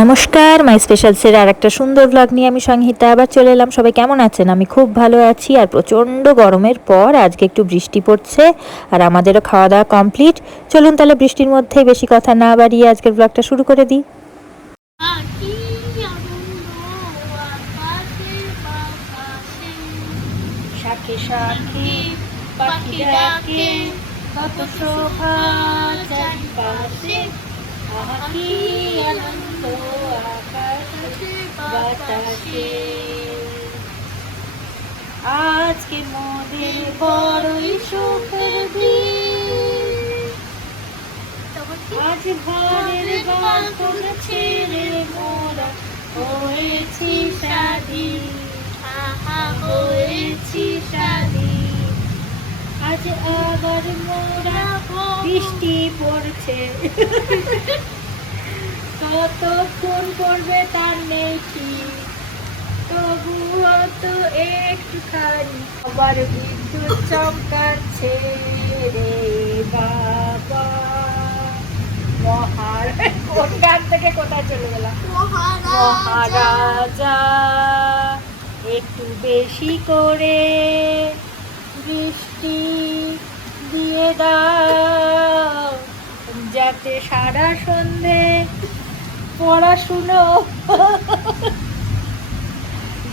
নমস্কার, মাই স্পেশালসের আর একটা সুন্দর ব্লগ নিয়ে আমি সংহিতা আবার চলে এলাম। সবাই কেমন আছেন? আমি খুব ভালো আছি। আর প্রচণ্ড গরমের পর আজকে একটু বৃষ্টি পড়ছে আর আমাদেরও খাওয়া দাওয়া কমপ্লিট। চলুন তাহলে বৃষ্টির মধ্যে বেশি কথা না বাড়িয়ে আজকের ব্লগটা শুরু করে দিই। শাকে শাকে পাখি ডাকে, কত শোভা চারিপাশে, কি আনন্দ আকাশে বাতাসে। আজকে মোদের বড়ই সুখের দিন, আজ ঘরের বাসন ছেড়ে মোরা হয়েছি স্বাধীন, হয়েছি স্বাধীন। আজ আবার মোরা বৃষ্টি পড়ছে, কতক্ষণ পড়বে তার নেই ঠিক, তবুও তো একটুখানি আবার বিদ্যুৎ চমকাচ্ছে রে বাবা। কোন গান থেকে কোথায় চলে গেলাম? মহারাজা একটু বেশি করে বৃষ্টি দিয়ে দাও, যাতে সারা সন্ধে পড়াশুনো,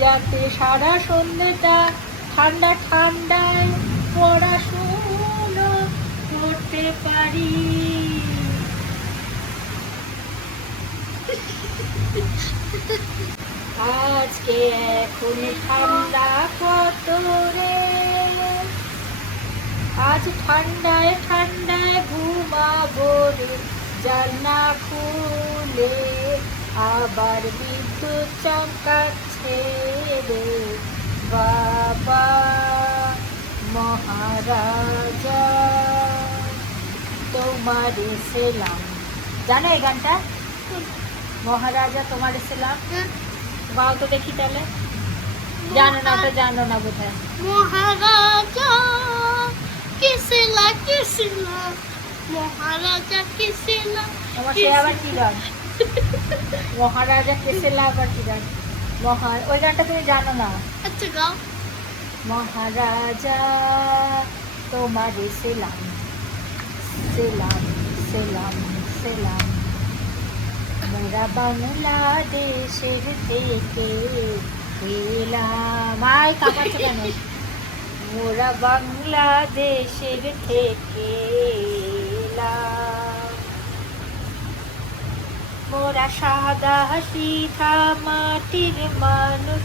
যাতে সারা সন্ধ্যেটা ঠান্ডা ঠান্ডায় পড়াশুনো করতে পারি। আজকে এখন ঠান্ডা কত রে, আজ ঠান্ডায় ঠান্ডায় ঘুমাবো রে জানলা খুলে, আবার বিদ্যুৎ চমকাচ্ছে রে বাবা। মহারাজা তোমার সেলাম, জানো এই গানটা? মহারাজা তোমার সেলাম গাও তো দেখি তাহলে। জানো না? ওটা জানো না বোধহয়। মহারাজা কিসেলা কিসেলা, মহারাজা কিসেলা। তোমার সে আবার কি গান? মহারাজা কেসেলা আবার কি গান? ওই গানটা তুমি জানো না? আচ্ছা গাও। মহারাজা তোমার সেলাম, সেলাম সেলাম সেলাম, মোরা বাংলাদেশের থেকে এলাম। আয় কাঁপাচ্ছ কেন? মোরা বাংলাদেশের থেকে এলাম, মোরা সাদা সিধা মাটির মানুষ।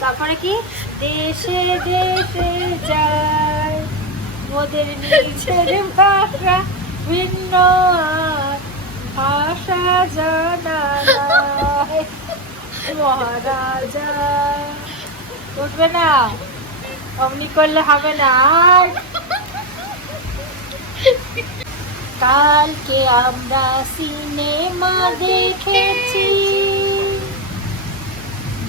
তারপরে কি? দেশে দেশে যায় মোদের নিজের ভাষা ভিন্ন, ভাষা জানা নাই। মহারাজা উঠবে না, অমনি করলে হবে না। কালকে আমরা সিনেমা দেখেছি,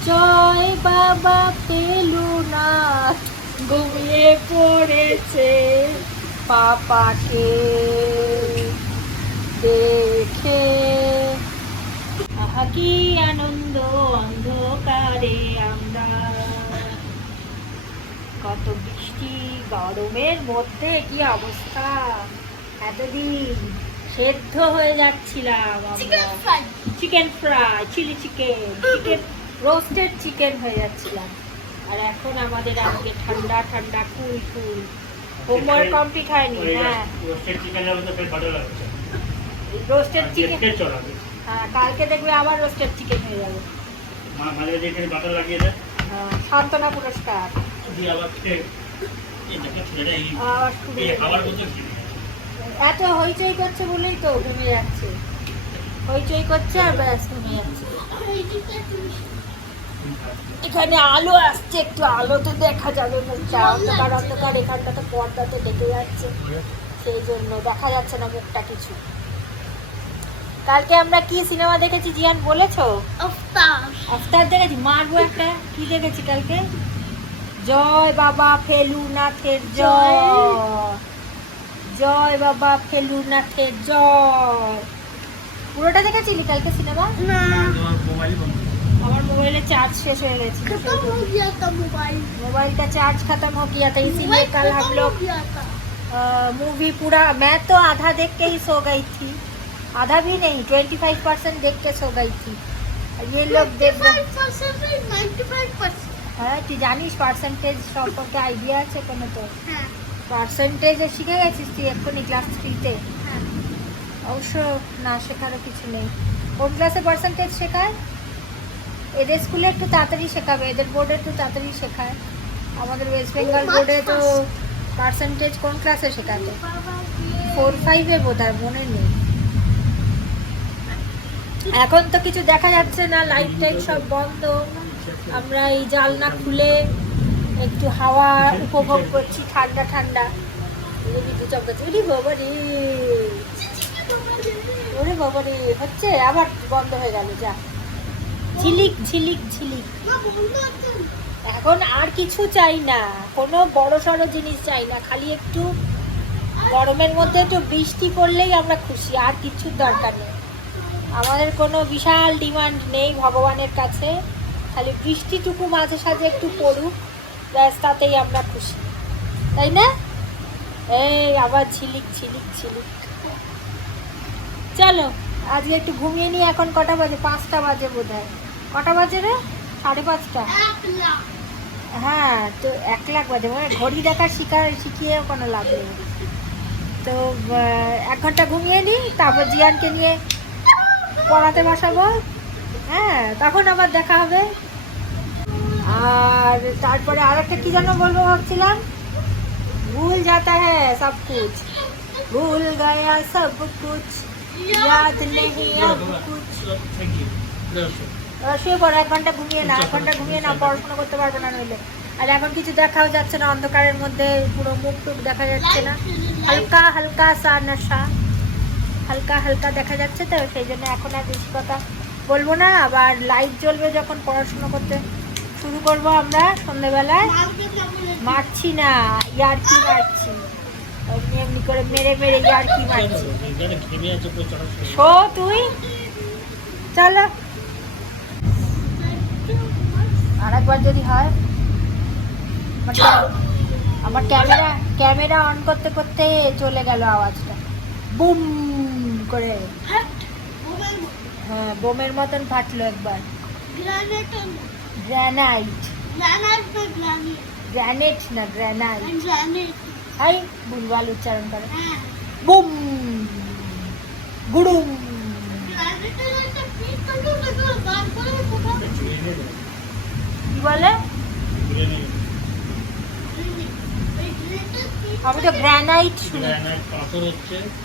জয় বাবা ফেলুনাথ ঘুমিয়ে পড়েছে পাপাকে দেখে। আহা কি আনন্দ অন্ধকারে আমরা, কত বৃষ্টি গরমের মধ্যে কি অবস্থা। এতদিন সেদ্ধ হয়ে যাচ্ছিলাম আমরা, chicken fry, chilli chicken, chicken roasted chicken হয়ে যাচ্ছিলাম। আর এখন আমাদের আজকে ঠান্ডা ঠান্ডা কুল কুল। হোমওয়ার্ক কমপ্লিট হয়নি। হ্যাঁ, রোস্টেড চিকেন হ্যাঁ, কালকে দেখবে আবার রোস্টেড চিকেন হয়ে যাবে। সান্ত্বনা পুরস্কার এত হইচই করছে বলেই তো ঘুমিয়ে যাচ্ছে, হইচই করছে আর ব্যাস ঘুমিয়ে যাচ্ছে। এখানে আলো আসছে, একটু আলোতে দেখা যাবে মুখটা, অন্ধকার অন্ধকার, এখানটাতে পর্দাতে ঢেকে যাচ্ছে, সেই জন্য দেখা যাচ্ছে না মুখটা কিছু। কালকে আমরা কি সিনেমা দেখেছি জিয়ান বলেছো? আফতার দেখেছি। মারবো একটা। কি দেখেছি কালকে? জয় বাবা ফেলুনাথের জয়। জয় বাবা ফেলুনাথের জয়। পুরোটা দেখেছিলি কালকে সিনেমা? না আমার মোবাইলে चार्ज শেষ হয়ে গেছে। खत्म हो गया था मोबाइल का चार्ज खत्म हो गया था, इसीलिए कल हम लोग मूवी पूरा, मैं तो आधा देख के ही सो गई थी, आधा भी नहीं 25% देख के सो गई थी। ये लोग देख 95%। হ্যাঁ তুই জানিস পার্সেন্টেজ সম্পর্কে আইডিয়া আছে কোনো? তো হ্যাঁ পার্সেন্টেজ শিখে গেছিস তুই এক্ষুনি ক্লাস 3-তে? হ্যাঁ অবশ্য না শেখারও কিছু নেই। কোন ক্লাসে পার্সেন্টেজ শেখায়? এদের স্কুলে একটু তাড়াতাড়ি শেখাবে, এদের বোর্ডে একটু তাড়াতাড়ি শেখায়। আমাদের ওয়েস্ট বেঙ্গল বোর্ডে তো পার্সেন্টেজ কোন ক্লাসে শেখাতো? 4-5-এ বোধহয়, মনে নেই। এখন তো কিছু দেখা যাচ্ছে না, লাইট টাইট সব বন্ধ। আমরা এই জানলা খুলে একটু হাওয়া উপভোগ করছি, ঠান্ডা ঠান্ডা। ওরে বাবা রে, হচ্ছে আবার বন্ধ হয়ে গেল। যা ঝিলিক ঝিলিক ঝিলিক। এখন আর কিছু চাই না, কোনো বড় সড়ো জিনিস চাই না, খালি একটু গরমের মধ্যে একটু বৃষ্টি পড়লেই আমরা খুশি, আর কিছুর দরকার নেই। আমাদের কোনো বিশাল ডিমান্ড নেই ভগবানের কাছে, খালি বৃষ্টিটুকু মাঝে সাঝে একটু পড়ুক, ব্যাস তাতেই আমরা খুশি, তাই না? এই আবার ঝিলিক ঝিলিক ঝিলিক। চলো আজকে একটু ঘুমিয়ে নিই। এখন কটা বাজে? 5টা বাজে বোধহয়। কটা বাজে রে? 5:30। হ্যাঁ তো 1 লাখ বাজে, মানে ঘড়ি দেখা শিখিয়ে কোনো লাভ নেই। তো 1 ঘন্টা ঘুমিয়ে নিই, তারপর জিয়ানকে নিয়ে পড়াতে বসাবো। হ্যাঁ তখন আবার দেখা হবে। আর তারপরে আরেকটা কি যেন বলবো ভাবছিলাম, ভুল যাতা হ্যাঁ সব কুছ, ভুল গয়া সব কুছ, याद नहीं अब कुछ। শুয়ে পড়ো, 1 ঘন্টা ঘুমিয়ে না, 1 ঘন্টা ঘুমিয়ে না, পড়াশোনা করতে পারবে না নইলে। আর এখন কিছু দেখাও যাচ্ছে না, অন্ধকারের মধ্যে পুরো মুখ টুক দেখা যাচ্ছে না, হালকা হালকা সা নেশা, হালকা হালকা দেখা যাচ্ছে। তো সেই জন্য এখন আর বেশি কথা বলবো না। আবার লাইট জ্বলবে যখন পড়াশোনা করতে শুরু করবো আমরা সন্ধ্যেবেলায়। মারছি না, ইয়ার্কি মারছি, এমনি এমনি করে মেরে মেরে ইয়ার্কি মারছি। শো তুই, চলো আরেকবার যদি হয়। আমার ক্যামেরা অন করতে করতে চলে গেল আওয়াজটা, বুম করে। হ্যাঁ বোমের মতন ফাটলো একবার। গ্রানাইট, গ্রানাইট না গ্রানাইট। হাই ভুলভাল উচ্চারণ করে। বুম গুড়ুম। কি বলে? আমি তো গ্রানাইট শুনি।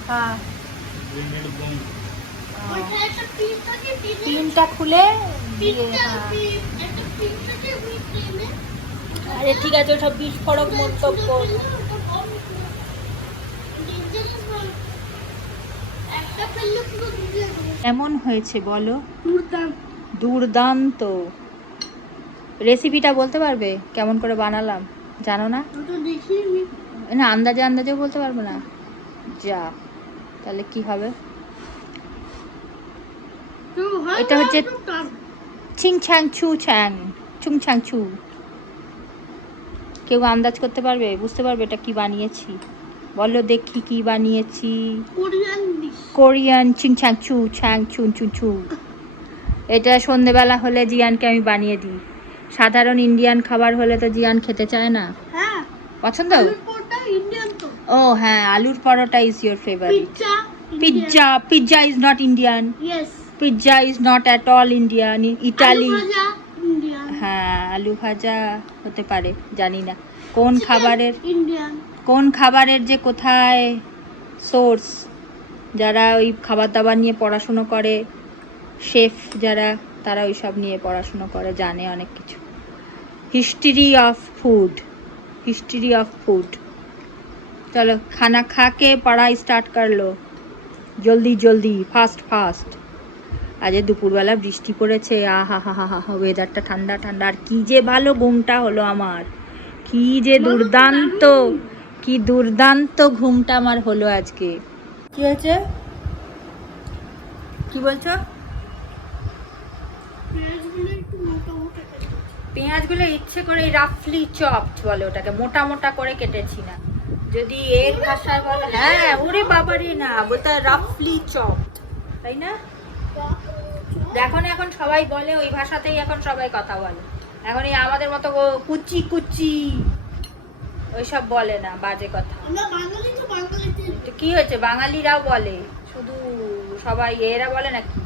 হ্যাঁ পিনটা খুলে দিয়ে। আরে ঠিক আছে, ওসব বিস্ফোরক মন্তব্য। কেমন হয়েছে বলো? দুর্দান্ত। রেসিপিটা বলতে পারবে কেমন করে বানালাম? জানো না? না আন্দাজে আন্দাজেও বলতে পারবো না? যা, তাহলে কি হবে? এটা হচ্ছে চিং ছ্যাং ছু ছ্যাং, চুং ছ্যাং ছু। কেউ আন্দাজ করতে পারবে, বুঝতে পারবে এটা কি বানিয়েছি? বলো দেখি কি বানিয়েছি। কোরিয়ান চিং ছ্যাং ছু ছ্যাং চুন চুন ছু। এটা সন্ধেবেলা হলে জিয়ানকে আমি বানিয়ে দিই। সাধারণ ইন্ডিয়ান খাবার হলে তো জিয়ান খেতে চায় না। পছন্দ? ও হ্যাঁ, আলুর paratha is your favourite. Pizza is not Indian. Pizza is not at all Indian, Italy. হ্যাঁ আলু ভাজা হতে পারে, জানি না কোন খাবারের যে কোথায় সোর্স। যারা ওই খাবার দাবার নিয়ে পড়াশুনো করে, শেফ যারা, তারা ওই সব নিয়ে পড়াশুনো করে, জানে অনেক কিছু। History of food. चलो खाना खा के पढ़ाई स्टार्ट कर लो, जल्दी जल्दी, फास्ट फास्ट। आज দুপুরবেলা বৃষ্টি পড়েছে, আহা হা হা হা, ওয়েদারটা ঠান্ডা ঠান্ডা। আর কি যে ভালো ঘুমটা হলো আমার, কি যে দুর্দান্ত, কি দুর্দান্ত ঘুমটা আমার হলো আজকে। কি হয়েছে, কি বলছো? পেঁয়াজগুলো একটু মোটা মোটা কেটেছি। পেঁয়াজগুলো ইচ্ছে করে রাফলি চপড বলে ওটাকে, মোটা মোটা করে কেটেছি না। যদি এর ভাষায় বলে, হ্যাঁ ওরে বাবারে না, বলতে রাফলি চপড, তাই না? দেখো না এখন সবাই বলে ওই ভাষাতেই, এখন সবাই কথা বলে। এখন এই আমাদের মতো কুচি কুচি ওইসব বলে না, বাজে কথা। আমরা বাঙালি তো বাঙালিতে তো কি হয়েছে, বাঙালিরাও বলে, শুধু সবাই এরা বলে নাকি?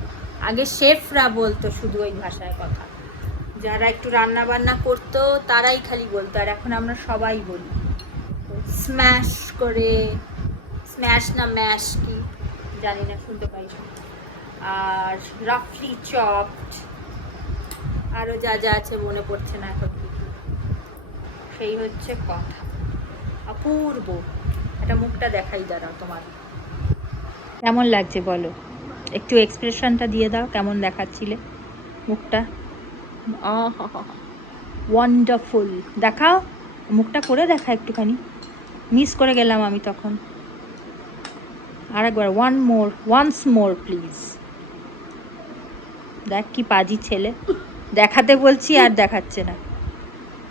আগে শেফরা বলতো শুধু ওই ভাষায় কথা, যারা একটু রান্না বান্না করতো তারাই খালি বলতো, আর এখন আমরা সবাই বলি। স্ম্যাশ করে, স্ম্যাশ না ম্যাশ কি জানি না, শুনতে পাই। আর রাফলি চপড, আরো যা যা আছে মনে পড়ছে না এখন। সেই হচ্ছে কথা। অপূর্ব। এটা মুখটা দেখাই, দাঁড়াও তোমার কেমন লাগছে বলো, একটু এক্সপ্রেশনটা দিয়ে দাও, কেমন দেখাচ্ছিলে মুখটা। ওয়ান্ডারফুল। দেখাও মুখটা, করে দেখা একটুখানি, মিস করে গেলাম আমি তখন। আরেকবার, ওয়ান্স মোর প্লিজ। দেখ কি পাজি ছেলে, দেখাতে বলছি আর দেখাচ্ছে না।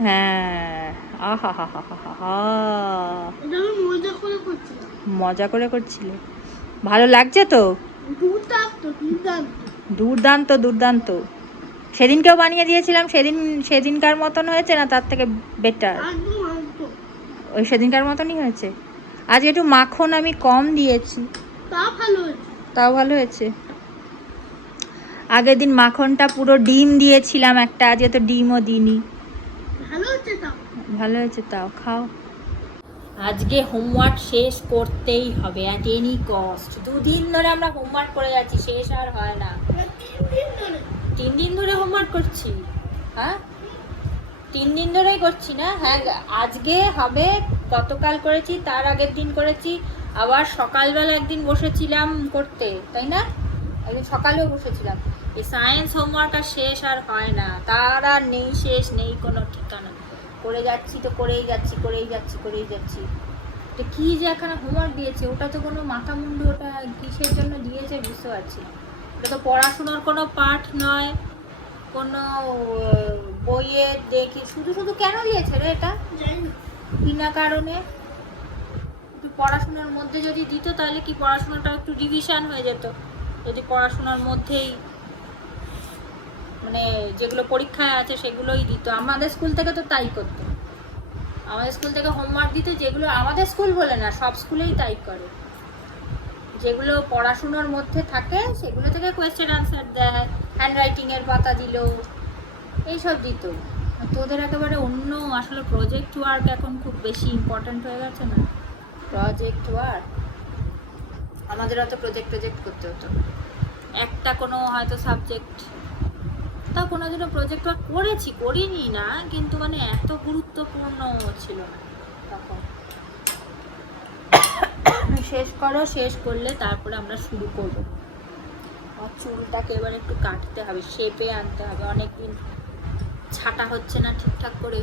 হ্যাঁ, আহা হা হা হা হা, এটা আমি মজা করে করছিলাম। মজা করে করছিলে, ভালো লাগছে তো? দুর্দান্ত দুর্দান্ত। দুর্দান্ত দুর্দান্ত। সেদিনকেও বানিয়ে দিয়েছিলাম, সেদিনকার মতন হয়েছে না তার থেকে বেটার? একদম একদম। ওই সেদিনকার মতনই হয়েছে। আজ একটু মাখন আমি কম দিয়েছি, তা ভালো হয়েছে। তাও ভালো হয়েছে। আগের দিন মাখনটা পুরো ডিম দিয়েছিলাম একটা, আজকে তো ডিমও দিইনি। ভালো হচ্ছে তাও। ভালো হয়েছে তাও, খাও। আজকে হোমওয়ার্ক শেষ করতেই হবে অ্যাট এনি কস্ট। 2 দিন ধরে আমরা হোমওয়ার্ক করে যাচ্ছি, শেষ আর হয় না। 3 দিন ধরে হোমওয়ার্ক করছি। হ্যাঁ 3 দিন ধরেই করছি না? হ্যাঁ আজকে হবে, গতকাল করেছি, তার আগের দিন করেছি, আবার সকালবেলা একদিন বসেছিলাম করতে, তাই না? একদিন সকালেও বসেছিলাম। এই সায়েন্স হোমওয়ার্ক আর শেষ আর হয় না, তার আর নেই শেষ, নেই কোনো ঠিকানা। করে যাচ্ছি তো করেই যাচ্ছি, করেই যাচ্ছি, করেই যাচ্ছি। তো কী যে এখানে হোমওয়ার্ক দিয়েছে, ওটা তো কোনো মাথা মুন্ডু, ওটা কিসের জন্য দিয়েছে বুঝতে পারছি না। ওটা তো পড়াশুনোর কোনো পাঠ নয়, কোনো বইয়ে দেখি, শুধু শুধু কেন দিয়েছে রে এটা, বিনা কারণে। একটু পড়াশোনার মধ্যে যদি দিত তাহলে কি পড়াশোনাটা একটু রিভিশন হয়ে যেত, যদি পড়াশোনার মধ্যেই মানে যেগুলো পরীক্ষায় আছে সেগুলোই দিত। আমাদের স্কুল থেকে তো তাই করতো, আমাদের স্কুল থেকে হোমওয়ার্ক দিত, যেগুলো আমাদের স্কুল বলে না, সব স্কুলেই তাই করে। যেগুলো পড়াশুনোর মধ্যে থাকে সেগুলো থেকে কোয়েশ্চেন আনসার দেয়, হ্যান্ডরাইটিংয়ের পাতা দিল, এইসব দিত। তোদের একেবারে অন্য, আসলে প্রজেক্ট ওয়ার্ক এখন খুব বেশি ইম্পর্ট্যান্ট হয়ে গেছে না, প্রজেক্ট ওয়ার্ক। আমাদের অত প্রজেক্ট করতে হতো, একটা কোনো হয়তো সাবজেক্ট, তাও কোনো দিনও প্রজেক্ট ওয়ার্ক করিনি না, কিন্তু মানে এত গুরুত্বপূর্ণ ছিল না তখন। শেষ করো, শেষ করলে তারপরে আমরা শুরু করব। আমার চুলটাকে এবার একটু কাটতে হবে, শেপে আনতে হবে, অনেকদিন ছাটা হচ্ছে না ঠিকঠাক করে,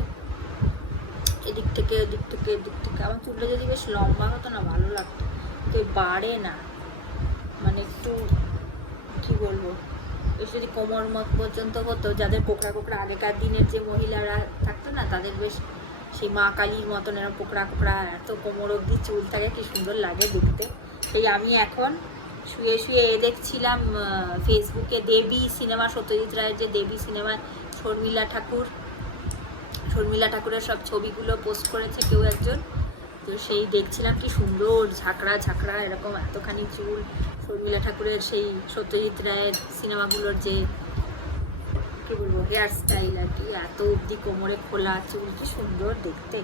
এদিক থেকে ওদিক থেকে এদিক থেকে। আমার চুলটা যদি বেশ লম্বা হতো না ভালো লাগতো, তো বাড়ে না, মানে একটু কি বলবো, বেশ যদি কোমর মত পর্যন্ত হতো, যাদের কোকড়া কোকড়া আগেকার দিনের যে মহিলারা থাকতো না, তাদের বেশ সেই মা কালীর মতন এরকম কোকড়া কোকড়া, এত কোমর অবধি চুল থাকে, কি সুন্দর লাগে দেখতে। সেই আমি এখন শুয়ে শুয়ে দেখছিলাম ফেসবুকে দেবী সিনেমা, সত্যজিৎ রায়ের যে দেবী সিনেমায় শর্মিলা ঠাকুরের সব ছবিগুলো পোস্ট করেছে কেউ একজন, তো সেই দেখছিলাম কি সুন্দর ঝাঁকড়া ঝাঁকড়া এরকম এতখানি চুল। শর্মিলা ঠাকুরের সেই সত্যজিৎ রায়ের সিনেমাগুলোর যে কি বলবো হেয়ার স্টাইল আর কি, এত অবধি কোমরে খোলা চুল, কি সুন্দর দেখতে।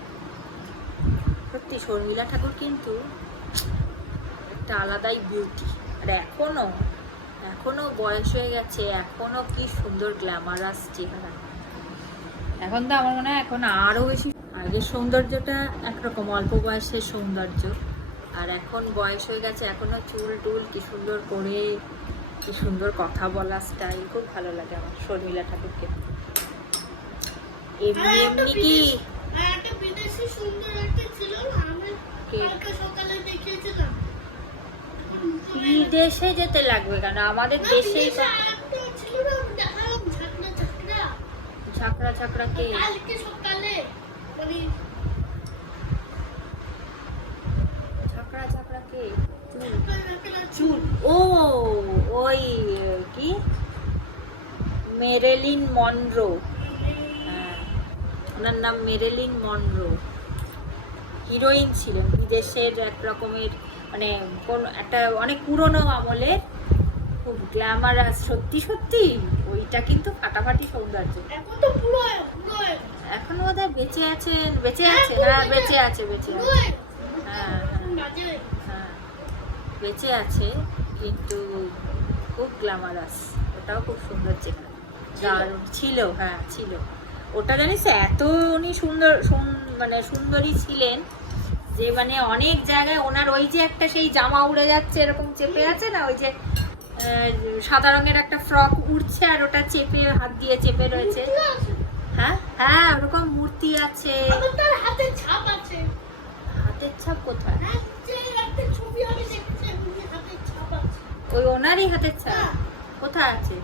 সত্যি শর্মিলা ঠাকুর কিন্তু একটা আলাদাই বিউটি। আর এখনো বয়স হয়ে গেছে, এখনো কি সুন্দর গ্ল্যামারাস চেহারা। এখন তো আমার মনে হয় এখন আরও বেশি। আগের সৌন্দর্যটা একরকম, অল্প বয়সের সৌন্দর্য, আর এখন বয়স হয়ে গেছে, এখনো চুল টুল কি সুন্দর করে, কি সুন্দর কথা বলা স্টাইল, খুব ভালো লাগে আমার শর্মিলা ঠাকুরকে। এমনি কি একটা বিদেশি সুন্দর একটা ছিল না, কেক। কালকে সকালে দেখিয়েছিলাম। বিদেশে যেতে লাগবে কেন, আমাদের দেশেই তো তো ছিল না, আমি দেখালাম ঝাঁকড়া ঝাঁকড়া। ঝাঁকড়া ঝাঁকড়া কেক। কালকে সকালে মানে ঝাঁকড়া ঝাঁকড়া কেক। ঝাঁকড়া ঝাঁকড়া চুল, ও ওই কি মেরিলিন মনরো, হ্যাঁ ওনার নাম মেরিলিন মনরো, হিরোইন ছিলেন বিদেশের এক রকমের, মানে কোন একটা অনেক পুরনো আমলের, খুব গ্ল্যামারাস, সত্যি সত্যি ওইটা কিন্তু ফাটাফাটি সৌন্দর্য। এখন তো পুরো পুরো এখন বোধহয় বেঁচে আছেন, বেঁচে আছে, হ্যাঁ বেঁচে আছে, বেঁচে আছে, হ্যাঁ হ্যাঁ হ্যাঁ বেঁচে আছে, কিন্তু খুব গ্ল্যামারাস, ওটাও খুব সুন্দর ছিল, দারুণ ছিল, হ্যাঁ ছিল। ওটা জানিস এত উনি সুন্দর মানে সুন্দরী ছিলেন যে মানে অনেক জায়গায় ওনার ওই যে একটা সেই জামা উড়ে যাচ্ছে এরকম চেপে আছে না, ওই যে সাদা রঙের একটা ফ্রক উড়ছে আর ওটা চেপে হাত দিয়ে চেপে রয়েছে, হ্যাঁ হ্যাঁ ওরকম মূর্তি আছে। তার হাতের ছাপ আছে। হাতের ছাপ কোথায়? হ্যাঁ, যে একটা ছবি আমি দেখেছি, হাতের ছাপ আছে। ওই ওনারই হাতের ছাপ কোথায় আছে?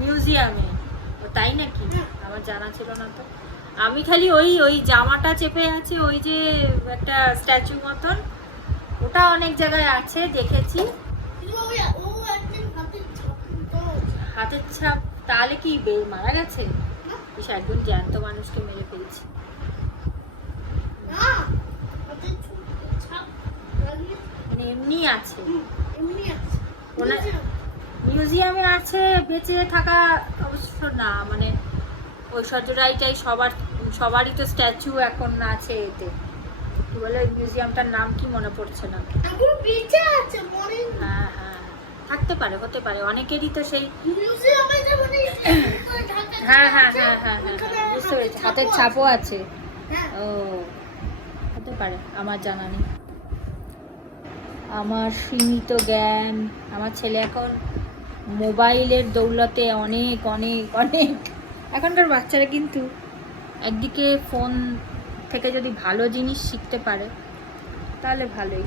মিউজিয়ামে। ও তাই নাকি? আমার জানা ছিল না তো। আমি খালি ওই ওই জামাটা চেপে আছে, ওই যে একটা স্ট্যাচু মতন, ওটা অনেক জায়গায় আছে দেখেছি। হাতের ছাপ তাহলে কি মারা গেছে? বেশ একজন জ্যান্ত মানুষকে মেরে ফেলছি। মানে এমনি আছে, ওনার মিউজিয়ামে আছে, বেঁচে থাকা অবশ্য না, মানে ঐশ্বর্য রায়টাই সবারই তো স্ট্যাচু এখন আছে এতে, কি বলে ওই মিউজিয়ামটার নাম কি মনে পড়ছে না। হ্যাঁ হ্যাঁ থাকতে পারে, হতে পারে, অনেকেরই তো সেই হ্যাঁ হ্যাঁ হ্যাঁ হ্যাঁ হ্যাঁ বুঝতে পেরেছি, হাতের ছাপও আছে। ও হতে পারে, আমার জানা নেই। আমার সীমিত জ্ঞান, আমার ছেলে এখন মোবাইলের দৌলতে অনেক অনেক অনেক, এখনকার বাচ্চারা কিন্তু একদিকে ফোন থেকে যদি ভালো জিনিস শিখতে পারে তাহলে ভালোই,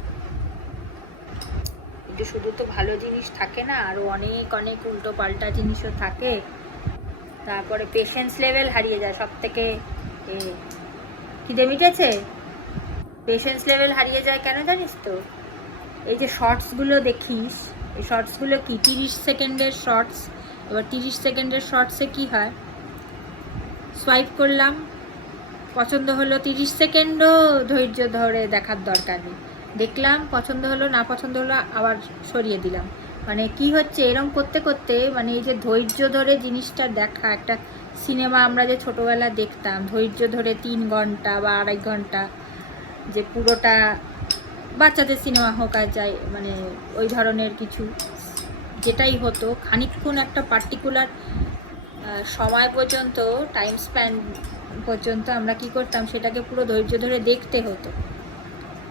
কিন্তু শুধু তো ভালো জিনিস থাকে না, আরও অনেক অনেক উল্টো পাল্টা জিনিসও থাকে। তারপরে পেশেন্স লেভেল হারিয়ে যায়, সব থেকে খিদে মিটেছে, পেশেন্স লেভেল হারিয়ে যায় কেন জানিস তো? এই যে শর্টসগুলো দেখিস, এই শর্টসগুলো কি 30 সেকেন্ডের শর্টস, এবার 30 সেকেন্ডের শর্টসে কি হয়, সোয়াইপ করলাম, পছন্দ হলো, 30 সেকেন্ডও ধৈর্য ধরে দেখার দরকার নেই, দেখলাম, পছন্দ হলো, না পছন্দ হলো আবার সরিয়ে দিলাম। মানে কি হচ্ছে, এরকম করতে করতে মানে এই যে ধৈর্য ধরে জিনিসটা দেখা, একটা সিনেমা আমরা যে ছোটোবেলা দেখতাম ধৈর্য ধরে 3 ঘন্টা বা 2.5 ঘন্টা, যে পুরোটা বাচ্চাদের সিনেমা হোক আর যাই, মানে ওই ধরনের কিছু যেটাই হতো, খানিকক্ষণ একটা পার্টিকুলার সময় পর্যন্ত, টাইম স্প্যান পর্যন্ত আমরা কি করতাম, সেটাকে পুরো ধৈর্য ধরে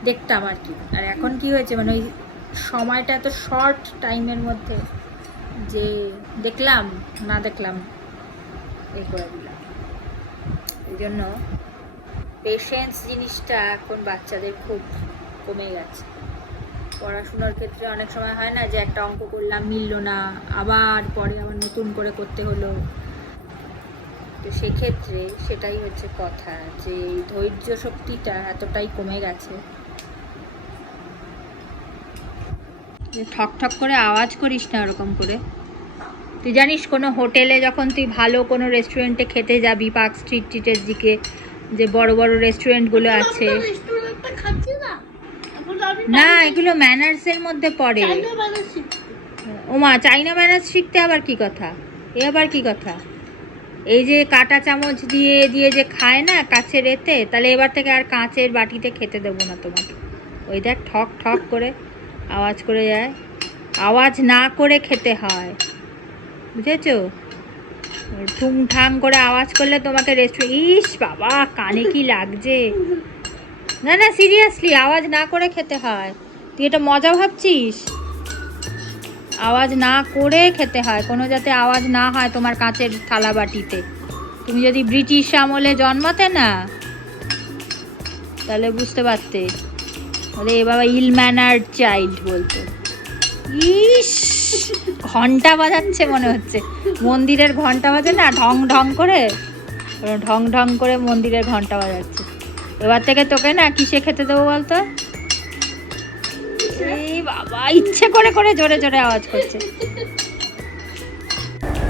দেখতাম আর কি। আর এখন কি হয়েছে, মানে ওই সময়টা এত শর্ট টাইমের মধ্যে যে দেখলাম না দেখলাম এই করে দিলাম, এই জন্য পেশেন্স জিনিসটা এখন বাচ্চাদের খুব কমে গেছে। পড়াশোনার ক্ষেত্রে অনেক সময় হয় না যে একটা অঙ্ক করলাম মিললো না, আবার পরে আবার নতুন করে করতে হলো, তো সেক্ষেত্রে সেটাই হচ্ছে কথা, যে ধৈর্য শক্তিটা এতটাই কমে গেছে। ঠক ঠক করে আওয়াজ করিস না ওরকম করে। তুই জানিস কোনো হোটেলে যখন তুই ভালো কোনো রেস্টুরেন্টে খেতে যাবি, পার্ক স্ট্রিট টিটের দিকে যে বড় বড় রেস্টুরেন্টগুলো আছে, না এগুলো ম্যানার্সের মধ্যে পড়ে। ওমা, চাইনা ম্যানার্স শিখতে আবার কি কথা, এ আবার কি কথা? এই যে কাঁটা চামচ দিয়ে দিয়ে যে খায় না কাচের এতে, তাহলে এবার থেকে আর কাঁচের বাটিতে খেতে দেবো না তোমাকে। ওই দেখ ঠক ঠক করে আওয়াজ করে যায়, আওয়াজ না করে খেতে হয়, বুঝেছো? ঠুং ঠাং করে আওয়াজ করলে তোমাকে রেস্টুরেন্ট, ইস বাবা কানে কি লাগছে, না না সিরিয়াসলি আওয়াজ না করে খেতে হয়। তুই এটা মজা ভাবছিস? আওয়াজ না করে খেতে হয়, কোনো যাতে আওয়াজ না হয় তোমার কাঁচের থালা বাটিতে। তুমি যদি ব্রিটিশ আমলে জন্মাতে না, তাহলে বুঝতে পারতে ওরে বাবা ইল ম্যানার চাইল্ড বলতো। ইস ঘন্টা বাজাচ্ছে মনে হচ্ছে, মন্দিরের ঘন্টা বাজে না ঢং ঢং করে, ঢং ঢং করে মন্দিরের ঘন্টা বাজাচ্ছে। এবার থেকে তোকে না কিসে খেতে দেবো বলতো? এই বাবা ইচ্ছে করে করে জোরে জোরে আওয়াজ করছে।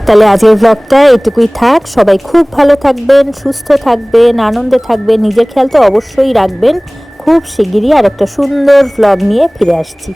তাহলে আজকের ব্লগটা এটুকুই থাক। সবাই খুব ভালো থাকবেন, সুস্থ থাকবেন, আনন্দে থাকবেন, নিজের খেয়াল তো অবশ্যই রাখবেন। খুব শিগগিরই আর একটা সুন্দর ব্লগ নিয়ে ফিরে আসছি।